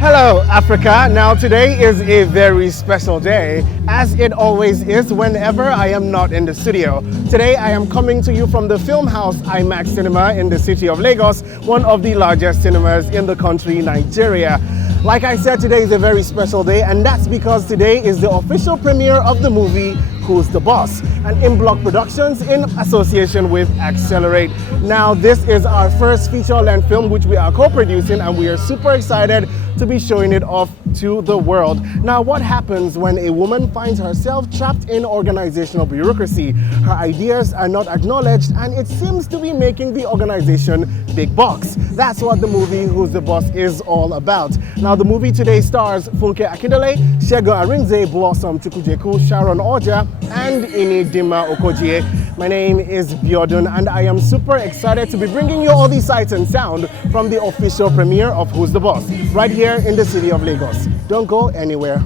Hello, Africa. Now, today is a very special day, as it always is whenever I am not in the studio. Today, I am coming to you from the Film House IMAX Cinema in the city of Lagos, one of the largest cinemas in the country, Nigeria. Like I said, today is a very special day, and that's because today is the official premiere of the movie Who's the Boss? An Inkblot Productions in association with Accelerate. Now, this is our first feature-length film which we are co-producing, and we are super excited to be showing it off to the world. Now, what happens when a woman finds herself trapped in organizational bureaucracy? Her ideas are not acknowledged, and it seems to be making the organization big bucks. That's what the movie Who's the Boss is all about. Now, the movie today stars Funke Akindele, Sharon Arinze, Blossom Chukwujeku, Sharon Oja, and Inidima Okojie. My name is Biodun, and I am super excited to be bringing you all these sights and sound from the official premiere of Who's the Boss, right here in the city of Lagos. Don't go anywhere.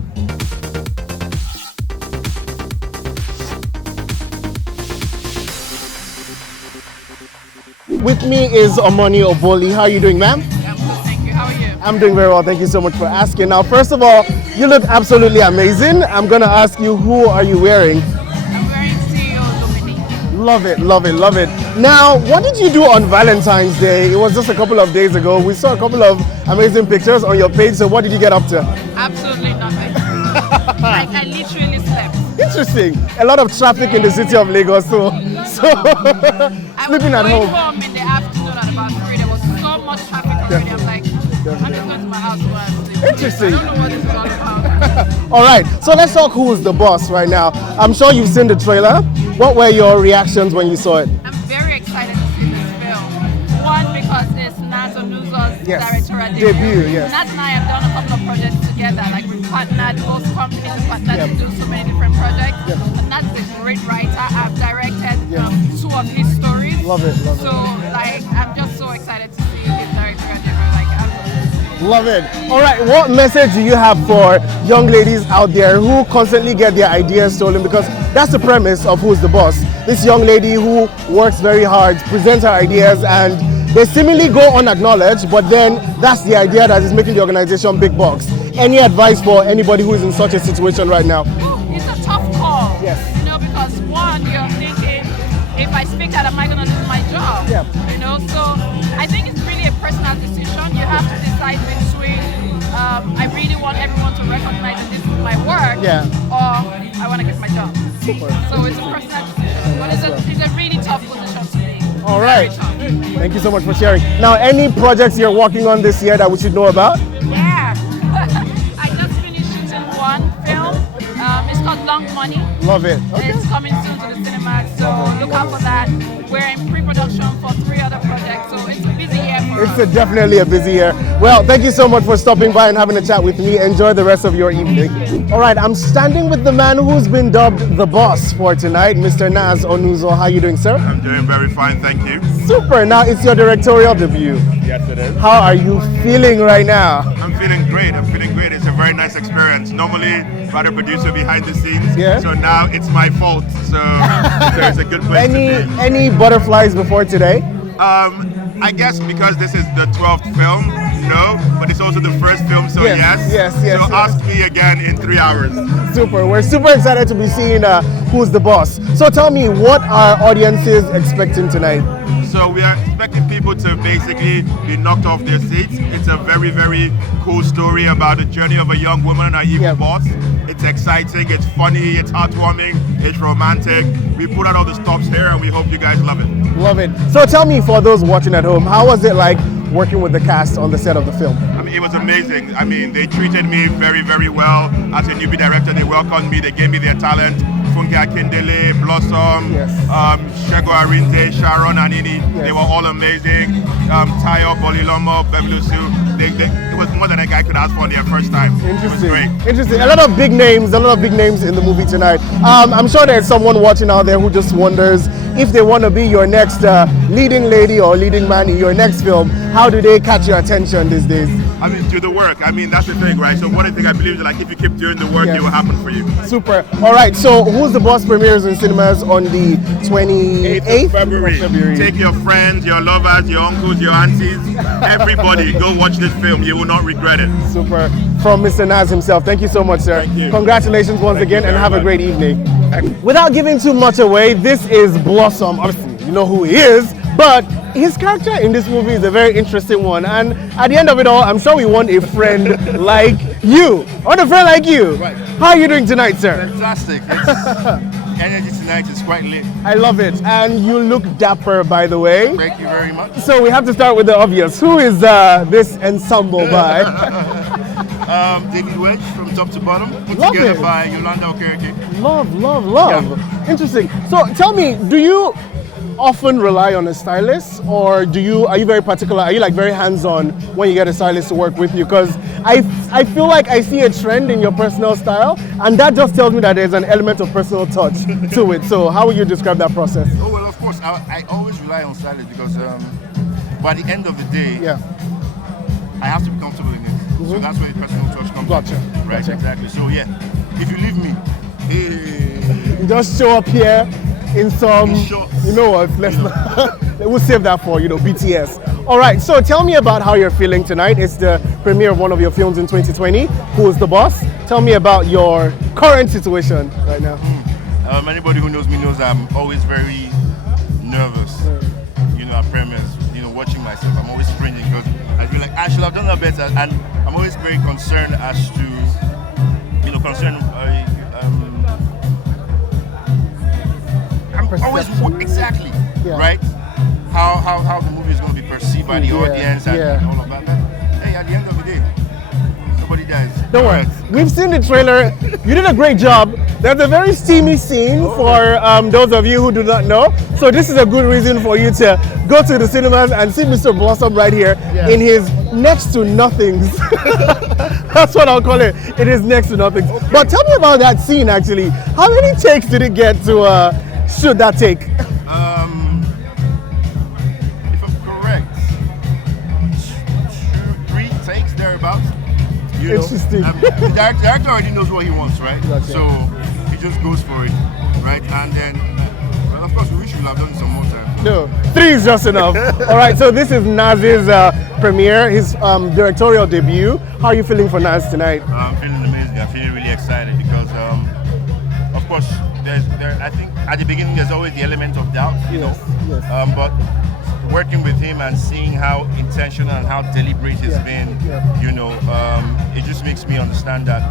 With me is Omoni Oboli. How are you doing, ma'am? I'm good, thank you. How are you? I'm doing very well. Thank you so much for asking. Now, first of all, you look absolutely amazing. I'm going to ask you, who are you wearing? I'm wearing CEO Dominique. Love it, love it, love it. Now, what did you do on Valentine's Day? It was just a couple of days ago. We saw a couple of amazing pictures on your page. So what did you get up to? Absolutely nothing. I literally slept. Interesting. A lot of traffic in the city of Lagos. So sleeping at home. Home in the afternoon at about 3. There was so much traffic already. I'm like, I'm just going to my house to go and sleep. Interesting. I don't know what this is all about. All right, so let's talk Who's the Boss right now. I'm sure you've seen the trailer. What were your reactions when you saw it? I'm very excited to see this film. One, because it's Naz Onuzo's directorial debut. Yes. Naz and I have done a couple of projects together. Like we've partnered, both companies have partnered to do so many different projects. And Naz is a great writer. I've directed 2 of his stories. Love it, love it. So like, I'm just so excited to see his directorial debut. Like, love it. All right, what message do you have for young ladies out there who constantly get their ideas stolen? Because that's the premise of Who's the Boss. This young lady who works very hard, presents her ideas, and they seemingly go unacknowledged, but then that's the idea that is making the organization big bucks. Any advice for anybody who is in such a situation right now? it's a tough call. Yes. You know, because one, you're thinking, if I speak out, am I going to lose my job? Yeah. You know, so I think it's really a personal decision. You have to decide between I really want everyone to recognize that this is my work, or I want to get my job. Super. So it's a personal decision, but it's a really tough position to be. All right. Thank you so much for sharing. Now, any projects you're working on this year that we should know about? Yeah. I just finished shooting one film. It's called Long Money. Love it. Okay. It's coming soon to the cinemas, so look out for that. We're in pre-production for 3 other projects, so it's a busy year for us. Definitely a busy year. Well, thank you so much for stopping by and having a chat with me. Enjoy the rest of your evening. All right, I'm standing with the man who's been dubbed the boss for tonight, Mr. Naz Onuzo. How are you doing, sir? I'm doing very fine, thank you. Super. Now, it's your directorial debut. Yes, it is. How are you feeling right now? I'm feeling great. It's a very nice experience. Normally, I'm a producer behind the scenes. Yeah. So now it's my fault. So it's a good place to be. Any butterflies before today? I guess because this is the 12th film, no, but it's also the first film, so yes. So ask me again in 3 hours. Super. We're super excited to be seeing Who's the Boss. So tell me, what are audiences expecting tonight? So we are expecting people to basically be knocked off their seats. It's a very, very cool story about the journey of a young woman and her evil boss. It's exciting, it's funny, it's heartwarming, it's romantic. We put out all the stops here and we hope you guys love it. Love it. So tell me, for those watching at home, how was it like working with the cast on the set of the film? I mean, it was amazing. I mean, they treated me very, very well. As a newbie director, they welcomed me, they gave me their talent. Funke Akindele, Blossom, Sharon Arinze, Sharon and Ini, they were all amazing. Tayo, Bolilomo, Bemlusu, it was more than a guy could ask for their first time. Interesting. It was great. Interesting. A lot of big names in the movie tonight. I'm sure there's someone watching out there who just wonders if they want to be your next leading lady or leading man in your next film. How do they catch your attention these days? I mean, do the work. I mean, that's the thing, right? So one thing I believe is like if you keep doing the work, it will happen for you. Super. All right. So Who's the Boss premieres in cinemas on the 28th of February. Take your friends, your lovers, your uncles, your aunties, everybody. Go watch this film. You will not regret it. Super. From Mr. Naz himself. Thank you so much, sir. Thank you. Congratulations once again, and have a great evening. Without giving too much away, this is Blossom. Obviously, you know who he is, but his character in this movie is a very interesting one. And at the end of it all, I'm sure we want a friend like you. I want a friend like you. Right. How are you doing tonight, sir? Fantastic. Energy tonight is quite lit. I love it. And you look dapper, by the way. Thank you very much. So we have to start with the obvious. Who is this ensemble by? David Wedge from top to bottom, put Love together it. by Yolanda Okereke. Love. Interesting. So tell me, do you often rely on a stylist, or are you very particular? Are you like very hands-on when you get a stylist to work with you? Because I feel like I see a trend in your personal style, and that just tells me that there's an element of personal touch to it. So how would you describe that process? Oh well, of course, I always rely on stylists because by the end of the day, I have to be comfortable in it. So that's where the personal touch comes. Gotcha. Right, Gotcha. exactly. So yeah, if you leave me, You just show up here in some, you know what, we'll save that for, BTS. All right, so tell me about how you're feeling tonight. It's the premiere of one of your films in 2020, Who's the Boss? Tell me about your current situation right now. anybody who knows me knows I'm always very nervous. At premise, watching myself, I'm always cringing because I feel like I should have done that better, and I'm always very concerned as to, I'm always exactly right how the movie is going to be perceived by the audience and all of that. Hey, at the end of the day, nobody dies. Don't worry. We've seen the trailer. You did a great job. There's a very steamy scene for those of you who do not know. So this is a good reason for you to go to the cinemas and see Mr. Blossom right here in his next to nothings. That's what I'll call it. It is next to nothing. Okay. But tell me about that scene actually. How many takes did it get to shoot that take? If I'm correct, 3 takes thereabouts. Interesting. The director already knows what he wants, right? Gotcha. So he just goes for it, right? And then, well, of course, we wish we would have done some more time. No, 3 is just enough. All right, so this is Naz's premiere, his directorial debut. How are you feeling for Naz tonight? I'm feeling amazing. I'm feeling really excited because, of course, I think at the beginning there's always the element of doubt, Yes. but working with him and seeing how intentional and how deliberate he's been, it just makes me understand that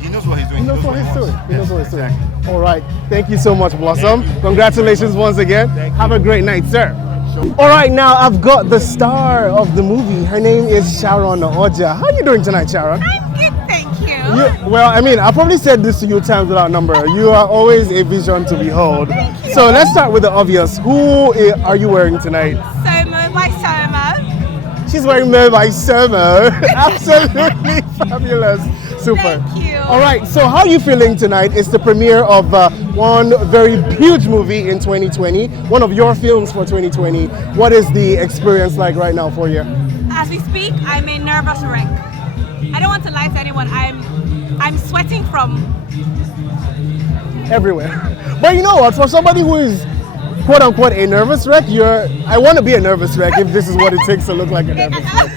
he knows what he's doing. He knows what he's doing. wants. He knows what he's doing. Exactly. All right. Thank you so much, Blossom. Thank you. Congratulations once again. Have a great night, sir. All right, now I've got the star of the movie. Her name is Sharon Oja. How are you doing tonight, Sharon? I'm good, thank you. Well, I mean, I probably said this to you times without number. You are always a vision to behold. Thank you. So let's start with the obvious. Who are you wearing tonight? Somo by Somo. She's wearing Mer by Somo. Absolutely fabulous. Super. Thank you. All right, so how are you feeling tonight? It's the premiere of one very huge movie in 2020, one of your films for 2020. What is the experience like right now for you? As we speak, I'm a nervous wreck. I don't want to lie to anyone. I'm sweating from Everywhere. But you know what? For somebody who is quote unquote a nervous wreck, I want to be a nervous wreck if this is what it takes to look like a nervous wreck.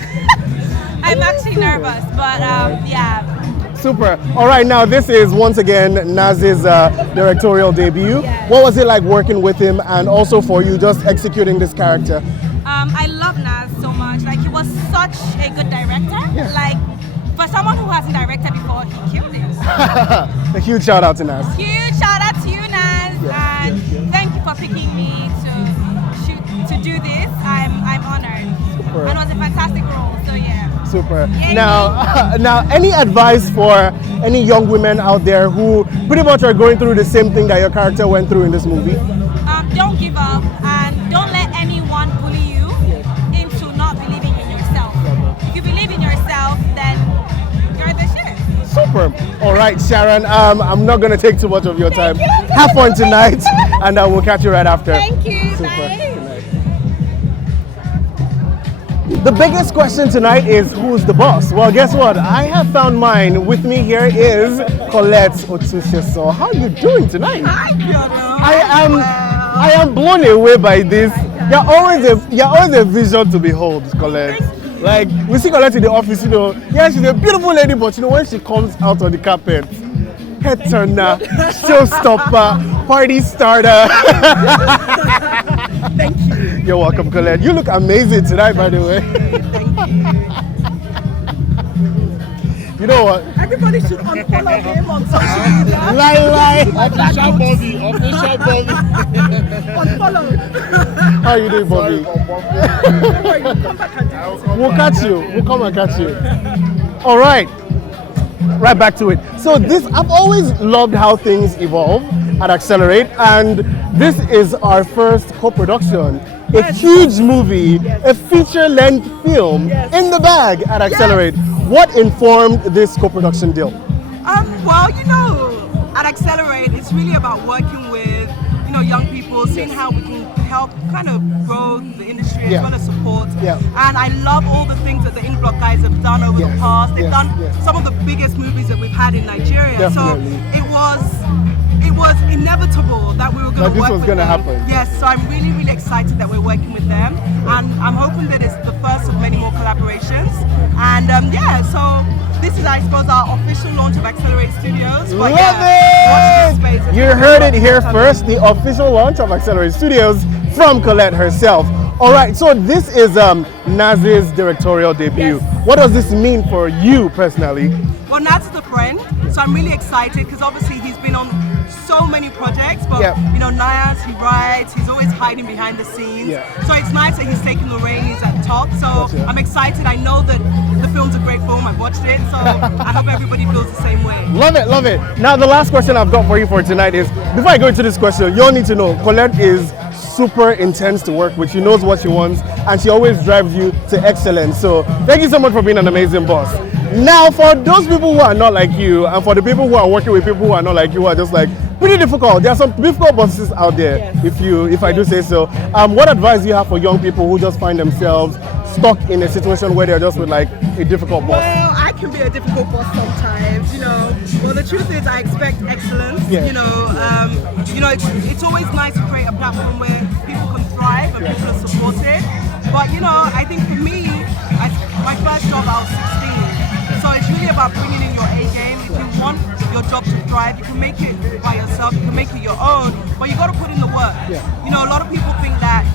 I'm actually nervous, but yeah. Super. All right, now this is once again Naz's directorial debut. Yes. What was it like working with him, and also for you just executing this character? I love Naz so much. Like, he was such a good director. Yeah. Like, for someone who hasn't directed before, he killed it. A huge shout out to Naz. Huge shout out to you, Naz, and thank you for picking me to do this. I'm honored. Super. And it was a fantastic role. So yeah. Super. Yay. Now, any advice for any young women out there who pretty much are going through the same thing that your character went through in this movie? Don't give up, and don't let anyone bully you into not believing in yourself. If you believe in yourself, then you're the shit. Super. All right, Sharon, I'm not going to take too much of your time. Thank you. Have fun tonight, and we'll catch you right after. Thank you. Super. Bye. Good night. The biggest question tonight is who's the boss? Well, guess what? I have found mine. With me here is Colette Otusheso. How are you doing tonight? Hi, Piotr. I am blown away by this. You're always a vision to behold, Colette. Like we see Colette in the office, you know. Yeah, she's a beautiful lady, but you know when she comes out on the carpet, head turner, showstopper, party starter. Thank you. You're welcome, Colette. You look amazing tonight, by the way. Thank you. You know what? Everybody should unfollow him on social media. Lie. Official Bobby. Unfollow. How are you doing, Bobby? Don't worry, we'll come back and do it. We'll catch you. We'll come and catch you. All right. Right back to it. So I've always loved how things evolve at Accelerate, and this is our first co-production. A huge movie, a feature-length film in the bag at Accelerate. What informed this co-production deal? Well, you know, at Accelerate, it's really about working with, you know, young people, seeing how we can help kind of grow the industry as well as support. And I love all the things that the Inkblot guys have done over the past. They've done some of the biggest movies that we've had in Nigeria. Definitely. So it was inevitable that we were going to work with them. Happen. Yes, so I'm really, really excited that we're working with them. And I'm hoping that it's the first of many more collaborations. And so this is, I suppose, our official launch of Accelerate Studios. But Love it! watch this space. You heard it here first, the official launch of Accelerate Studios from Colette herself. All right, so this is Naz's directorial debut. What does this mean for you personally? Well, Naz is a friend, so I'm really excited because obviously he's been on so many projects, but you know, Naz, he writes, he's always hiding behind the scenes. So it's nice that he's taking the reins, he's at the top. So I'm excited. I know that the film's a great film. I've watched it, so I hope everybody feels the same way. Love it, love it. Now the last question I've got for you for tonight is, before I go into this question, you all need to know, Colette is super intense to work with. She knows what she wants, and she always drives you to excellence. So thank you so much for being an amazing boss. Now, for those people who are not like you, and for the people who are working with people who are not like you, who are just like pretty difficult. There are some difficult bosses out there, if I do say so. What advice do you have for young people who just find themselves stuck in a situation where they're just with like a difficult boss? Well, I can be a difficult boss sometimes, you know. Well, the truth is, I expect excellence. You know, it's always nice to create a platform where people can thrive and people are supported. But you know, I think for me, my first job I was 16. So it's really about bringing in your A game. If you want your job to thrive, you can make it by yourself, you can make it your own, but you got to put in the work. You know, a lot of people think that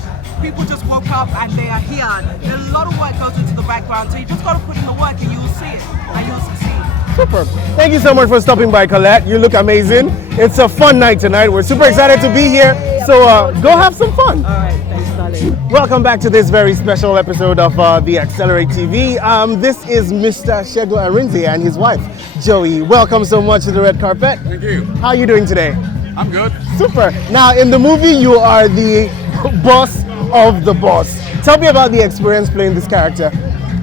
people just woke up and they are here. A lot of work goes into the background, so you just got to put in the work and you'll see it, and you'll succeed. Super. Thank you so much for stopping by, Colette. You look amazing. It's a fun night tonight. We're super excited to be here. So go have some fun. All right, thanks, darling. Welcome back to this very special episode of the Accelerate TV. This is Mr. Sharon Arinze and his wife, Joey. Welcome so much to the red carpet. Thank you. How are you doing today? I'm good. Super. Now, in the movie, you are the boss of the boss. Tell me about the experience playing this character.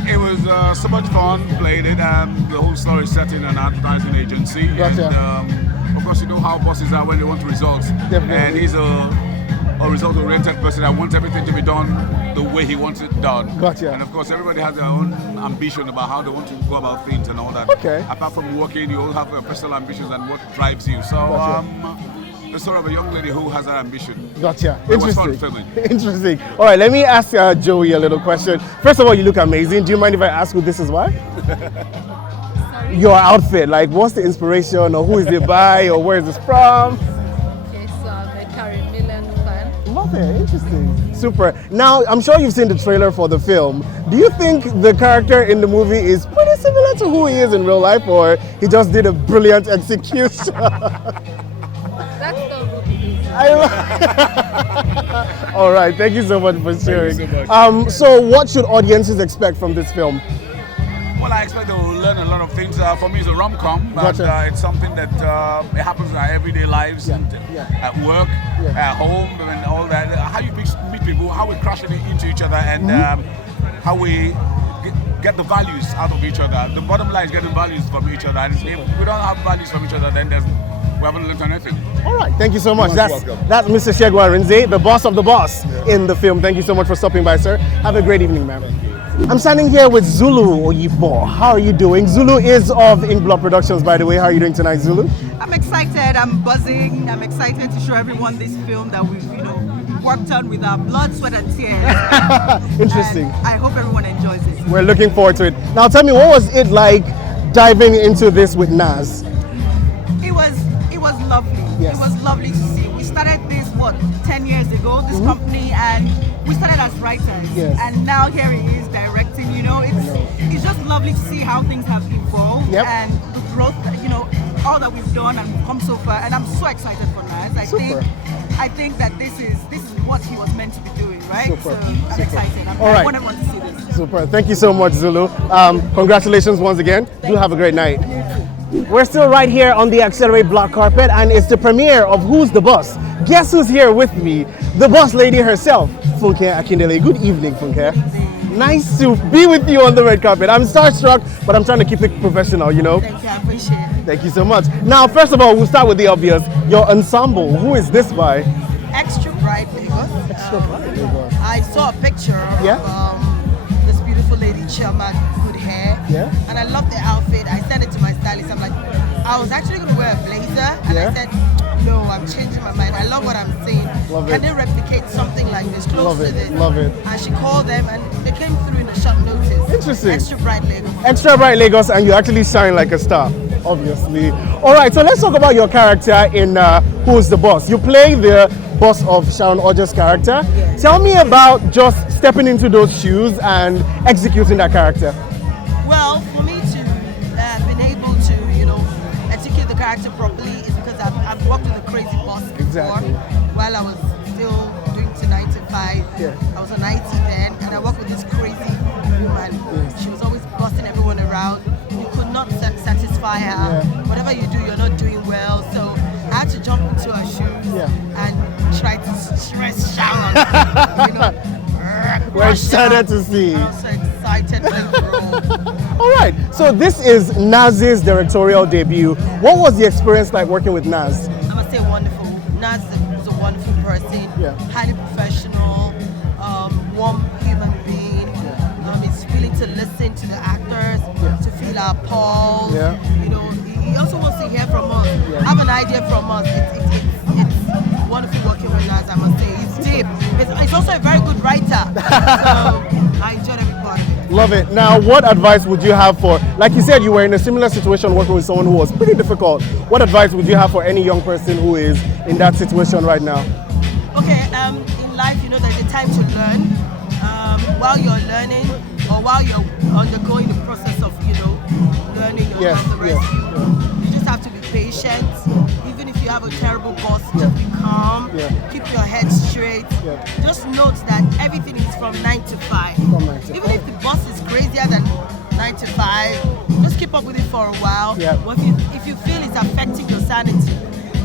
It was so much fun playing it. The whole story is set in an advertising agency. Gotcha. And of course, you know how bosses are when they want results. Definitely. And he's a result-oriented person that wants everything to be done the way he wants it done. Gotcha. And of course, everybody has their own ambition about how they want to go about things and all that. Okay. Apart from working, you all have your personal ambitions and what drives you. So, it's sort of a young lady who has that ambition. Gotcha. It was Interesting. fun filming. Interesting. All right, let me ask Joey a little question. First of all, you look amazing. Do you mind if I ask who this is by? Your outfit, like what's the inspiration, or who is it by, or where is this from? Okay, so I'm a Carrie Millen fan. Love it. Interesting. Super. Now, I'm sure you've seen the trailer for the film. Do you think the character in the movie is pretty similar to who he is in real life, or he just did a brilliant execution? That's the movie. All right. Thank you so much for sharing. Thank you so much. So what should audiences expect from this film? Well, I expect they'll learn a lot of things. For me, it's a rom-com, but Gotcha. it's something that it happens in our everyday lives, and at work, at home, and all that. How you meet people, how we crash into each other, and how we get the values out of each other. The bottom line is getting values from each other. And if we don't have values from each other, then we haven't learned anything. All right, thank you so much. You're That's welcome. Mr. Sharon Arinze, the boss of the boss in the film. Thank you so much for stopping by, sir. Have a great evening, ma'am. I'm standing here with Zulu Oyibo. How are you doing? Zulu is of Inkblot Productions, by the way. How are you doing tonight, Zulu? I'm excited. I'm buzzing. I'm excited to show everyone this film that we've, worked on with our blood, sweat, and tears. Interesting. And I hope everyone enjoys it. We're looking forward to it. Now, tell me, what was it like diving into this with Naz? It was lovely. Yes. It was lovely to see. We started this 10 years ago, this company, and we started as writers. Yes. And now here he is directing. It's just lovely to see how things have evolved and the growth. All that we've done and we've come so far. And I'm so excited for Naz. I think that this is what he was meant to be doing, right? Super. So I'm excited. I want everyone to see this. Super. Thank you so much, Zulu. Congratulations once again. Do have a great night. We're still right here on the Accelerate Black Carpet, and it's the premiere of Who's the Boss? Guess who's here with me? The boss lady herself, Funke Akindele. Good evening, Funke. Nice to be with you on the red carpet. I'm starstruck, but I'm trying to keep it professional, Thank you, I appreciate it. Thank you so much. Now, first of all, we'll start with the obvious. Your ensemble, who is this by? Extra Bright Lagos. Extra Bright Lagos. I saw a picture of this beautiful lady, Chama, good hair. Yeah. And I love the outfit. I sent it to my stylist. I'm like, I was actually going to wear a blazer. And I said, no, I'm changing my mind. I love what I'm seeing. Can they replicate something like this close to this? Love it. And she called them and they came through in a short notice. Interesting. Extra Bright Lagos. Extra Bright Lagos, and you actually shine like a star, obviously. All right, so let's talk about your character in Who's the Boss? You play the boss of Sharon Oja's character. Yes. Tell me about just stepping into those shoes and executing that character. Well, for me to been able to, execute the character properly is because I've worked with a crazy boss before. While I was still doing to 9 to 5. Yeah. I was on IT then, and I worked with this crazy woman. She was always bossing everyone around. You could not satisfy her. Whatever you do, you're not doing well. So I had to jump into her shoes and try to stress Sharon. We're excited to see. I'm so excited for the role. All right, so this is Naz's directorial debut. What was the experience like working with Naz? I must say wonderful. Naz is a wonderful person, highly professional, warm human being. He's willing to listen to the actors, to feel our pulse. He also wants to hear from us, have an idea from us. It's wonderful working with Naz, I must say. He's deep. He's also a very good writer. So I enjoyed every part of it. Love it. Now, what advice would you have for, like you said, you were in a similar situation working with someone who was pretty difficult. What advice would you have for any young person who is in that situation right now? Okay, in life, there's a time to learn. While you're learning or while you're undergoing the process of, learning and the rest, you just have to be patient. Even if you have a terrible boss, just be calm, keep your head straight. Just note that everything is from 9 to 5. Even if the boss is crazier than 9 to 5, just keep up with it for a while. But if you feel it's affecting your sanity,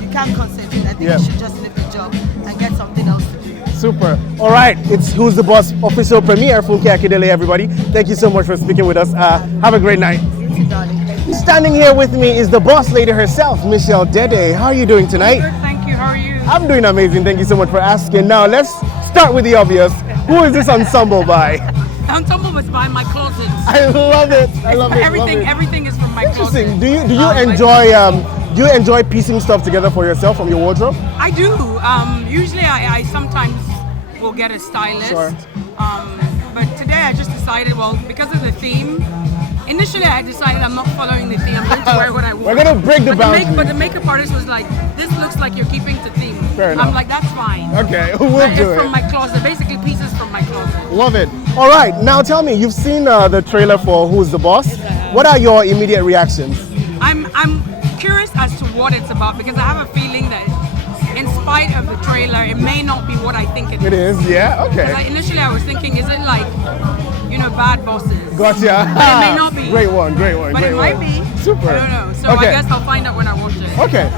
you can't concentrate. I think you should just leave the job and get something else to do. Super. All right, it's Who's the Boss official premiere. Funke Akindele, everybody. Thank you so much for speaking with us. Have a great night. You too, darling. Standing here with me is the boss lady herself, Michelle Dede. How are you doing tonight? Good, thank you. How are you? I'm doing amazing. Thank you so much for asking. Now, let's start with the obvious. Who is this ensemble by? Ensemble was by my closet. I love it. I love it. Everything is from my closet. Interesting. Do you enjoy piecing stuff together for yourself from your wardrobe? I do. Usually I sometimes will get a stylist. Sure. But today I just decided, because of the theme, initially I decided I'm not following the theme. I'm going to wear what I want. We're going to break the boundary. But the makeup artist was like, this looks like you're keeping to theme. Fair enough. I'm like, that's fine. Okay, we'll do it. It's from my closet, basically pieces from my closet. Love it. All right, now tell me, you've seen the trailer for Who's the Boss? What are your immediate reactions? I'm curious as to what it's about because I have a feeling that in spite of the trailer, it may not be what I think it is. It is, yeah, okay. Initially I was thinking, is it like, bad bosses? Gotcha. But it may not be. Great one. But it might be. Super. I don't know. So I guess I'll find out when I watch it. Okay.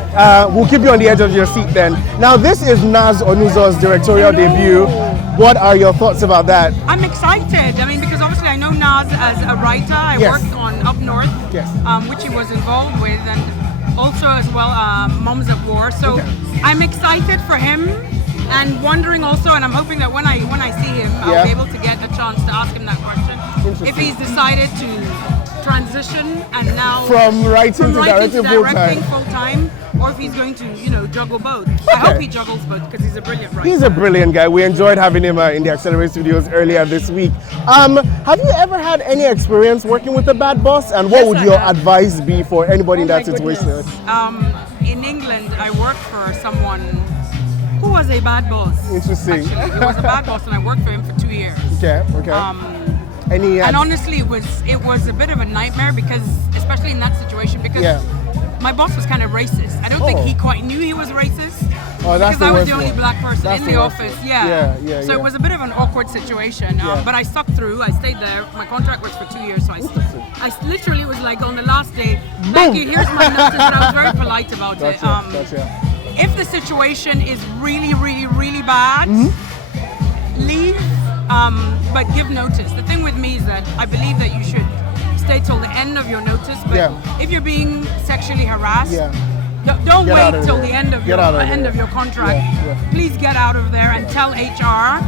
We'll keep you on the edge of your seat then. Now, this is Naz Onuzo's directorial debut. What are your thoughts about that? I'm excited. Because obviously I know Naz as a writer. I worked on Up North, which he was involved with, and also as well Moms of War. So I'm excited for him. And wondering also, and I'm hoping that when I see him, I'll be able to get a chance to ask him that question. if he's decided to transition and now from writing to directing full time, or if he's going to, juggle both. Okay. I hope he juggles both because he's a brilliant writer. He's a brilliant guy. We enjoyed having him in the Accelerate Studios earlier this week. Have you ever had any experience working with a bad boss? And what would your advice be for anybody in that situation? In England, I worked for someone who was a bad boss. Interesting. Actually, he was a bad boss, and I worked for him for 2 years. Okay. And honestly, it was a bit of a nightmare because, especially in that situation, because my boss was kind of racist. I don't think he quite knew he was racist. Oh, that's because I was the only black person in the office. So it was a bit of an awkward situation. But I stuck through. I stayed there. My contract was for 2 years, so I literally was like on the last day, thank you, here's my notice. But I was very polite about it. If the situation is really, really, really bad, leave, but give notice. The thing with me is that I believe that you should stay till the end of your notice, but if you're being sexually harassed, don't wait till the end of your contract. Please get out of there and tell HR.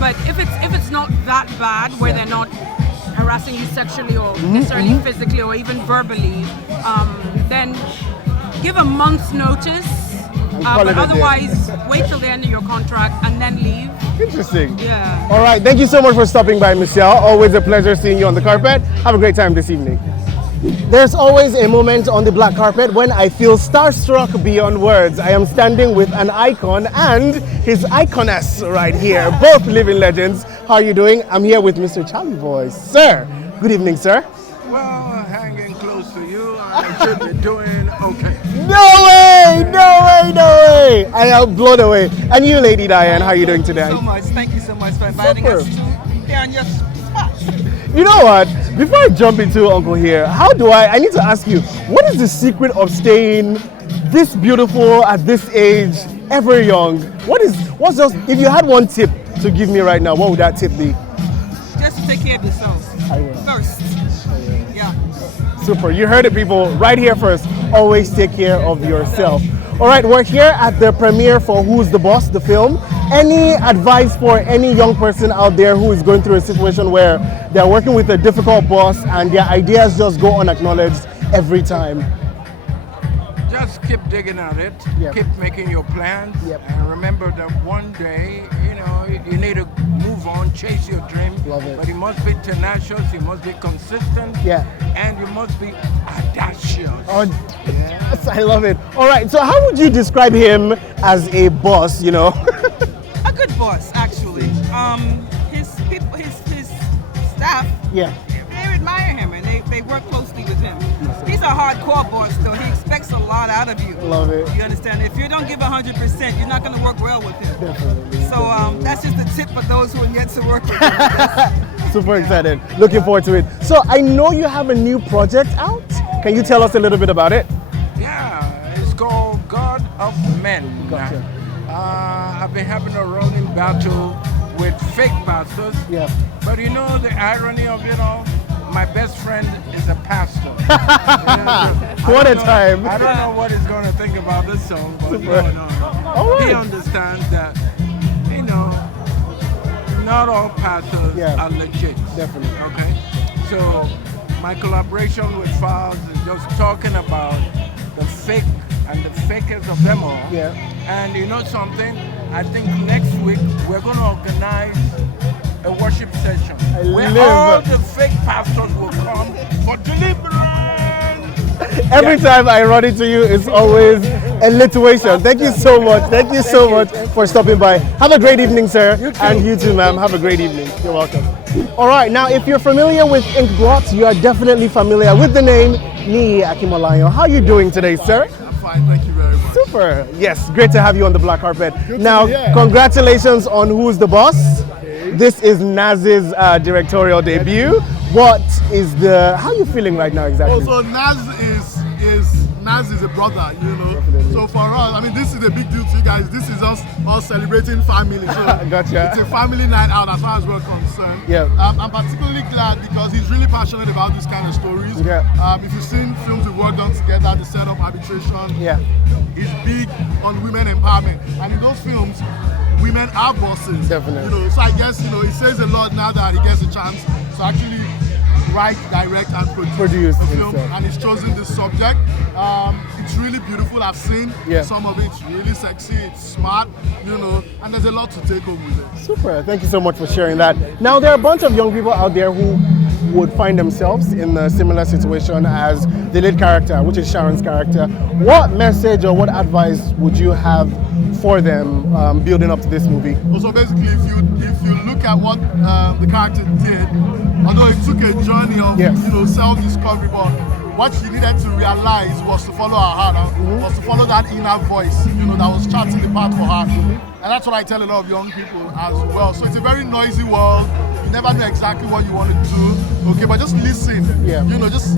But if it's not that bad, where they're not harassing you sexually or necessarily physically or even verbally, then give a month's notice. But otherwise, wait till the end of your contract and then leave. Interesting. Yeah. All right. Thank you so much for stopping by, Michelle. Always a pleasure seeing you on the carpet. Have a great time this evening. There's always a moment on the black carpet when I feel starstruck beyond words. I am standing with an icon and his iconess right here, both living legends. How are you doing? I'm here with Mr. Charlie Boy. Sir, good evening, sir. Well, hanging close to you, I should be doing okay. No way! No way! No way! I am blown away. And you, Lady Diane, how are you doing today? Thank you so much for inviting us to here on your spot. You know what? Before I jump into Uncle here, I need to ask you, what is the secret of staying this beautiful at this age, ever young? If you had one tip to give me right now, what would that tip be? Just to take care of yourself. I will. First. Yeah. Super. You heard it, people. Right here first. Always take care of yourself. All right, we're here at the premiere for Who's the Boss, the film. Any advice for any young person out there who is going through a situation where they're working with a difficult boss and their ideas just go unacknowledged every time? Just keep digging at it. Keep making your plans. And remember that one day, you need to move on, chase your dream. Love it. But you must be tenacious, you must be consistent, and you must be audacious. Oh, yes, I love it. All right, so how would you describe him as a boss, A good boss, actually. His people, his staff, they admire him and they work closely with him. He's a hardcore boss, though. He expects a lot out of you. Love it. You understand? If you don't give 100%, you're not going to work well with him. Definitely. So that's just a tip for those who are yet to work with him. Super excited. Looking forward to it. So I know you have a new project out. Can you tell us a little bit about it? Yeah, it's called God of Men. Gotcha. I've been having a rolling battle with fake pastors. Yeah. But the irony of it all? My best friend is a pastor. What a time. I don't know what he's going to think about this song, but no. All right. He understands that, not all pastors are legit. Definitely. Okay? So my collaboration with Files is just talking about the fake and the fakers of them all. Yeah. And you know something? I think next week we're going to organize a worship session where all the fake pastors will come for deliverance. Every time I run into you, it's always a lituation. Thank you so much. Thank you so much for stopping by. Have a great evening, sir. You too. And you too, ma'am. Have a great evening. You're welcome. All right, now if you're familiar with Inkblot, you are definitely familiar with the name Niyi Akimolayan. How are you doing today, sir? I'm fine, thank you very much. Super. Yes, great to have you on the black carpet. Good now, congratulations on Who's the Boss. Okay. This is Naz's directorial debut. How are you feeling right now exactly? Also, Naz is a brother, Definitely. So for us, this is a big deal to you guys. This is us all celebrating family. So Gotcha. It's a family night out as far as we're concerned. Yeah. I'm particularly glad because he's really passionate about this kind of stories. Yeah. If you've seen films we've worked on together, the setup, arbitration, he's big on women empowerment. And in those films, women are bosses. Definitely. So I guess, it says a lot now that he gets a chance to actually write, direct, and produce the film, and he's chosen this subject. It's really beautiful. I've seen some of it. It's really sexy. It's smart, and there's a lot to take home with it. Super. Thank you so much for sharing that. Now, there are a bunch of young people out there who would find themselves in a similar situation as the lead character, which is Sharon's character. What message or what advice would you have for them building up to this movie? So basically, if you look at what the character did, although it took a journey of self-discovery, but what she needed to realize was to follow her heart, was to follow that inner voice, that was charting the path for her. And that's what I tell a lot of young people as well. So it's a very noisy world. You never know exactly what you want to do. Okay, but just listen. Just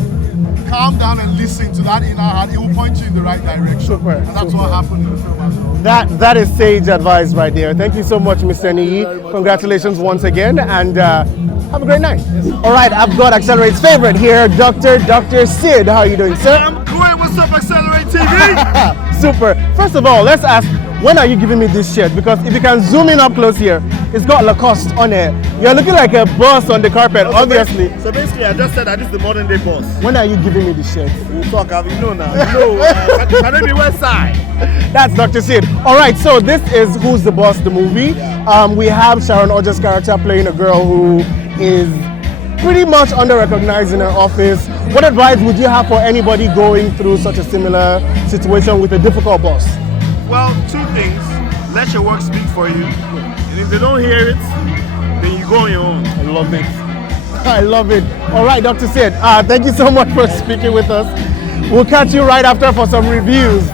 calm down and listen to that inner heart. It will point you in the right direction. Super. And that's what happened in the film as well. That is sage advice right there. Thank you so much, Mr. Niyi. Congratulations once again, and have a great night. All right, I've got Accelerate's favorite here, Dr. Sid. How are you doing, sir? I'm great. What's up, Accelerate TV? Super. First of all, let's ask, when are you giving me this shirt? Because if you can zoom in up close here, it's got Lacoste on it. You're looking like a boss on the carpet, obviously. So basically, I just said that this is the modern day boss. When are you giving me this shirt? We'll talk, have you know now. Can it be West Side? That's Dr. Sid. All right, so this is Who's the Boss, the movie. We have Sharon Oja's character playing a girl who is pretty much under-recognized in her office. What advice would you have for anybody going through such a similar situation with a difficult boss? Well, two things. Let your work speak for you. And if they don't hear it, then you go on your own. I love it. I love it. All right, Dr. Sid, thank you so much for speaking with us. We'll catch you right after for some reviews.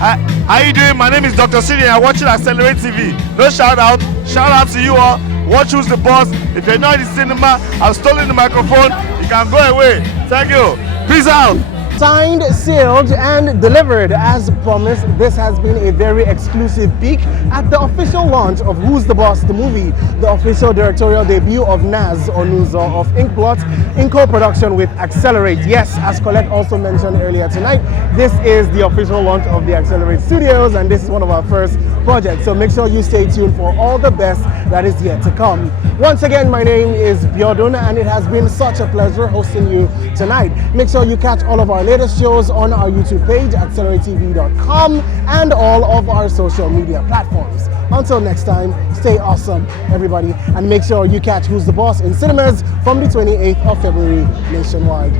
How you doing? My name is Dr. Sid and I'm watching Accelerate TV. No shout out. Shout out to you all. Watch Who's the Boss. If you're not in the cinema, I've stolen the microphone. You can go away. Thank you. Peace out. Signed, sealed, and delivered. As promised, this has been a very exclusive peek at the official launch of Who's the Boss, the movie, the official directorial debut of Naz Onuzo of Inkblot in co-production with Accelerate. Yes, as Colette also mentioned earlier tonight, this is the official launch of the Accelerate Studios, and this is one of our first projects. So make sure you stay tuned for all the best that is yet to come. Once again, my name is Biodun, and it has been such a pleasure hosting you tonight. Make sure you catch all of our latest shows on our YouTube page, acceleratetv.com, and all of our social media platforms. Until next time, stay awesome, everybody, and make sure you catch Who's the Boss in cinemas from the 28th of February nationwide.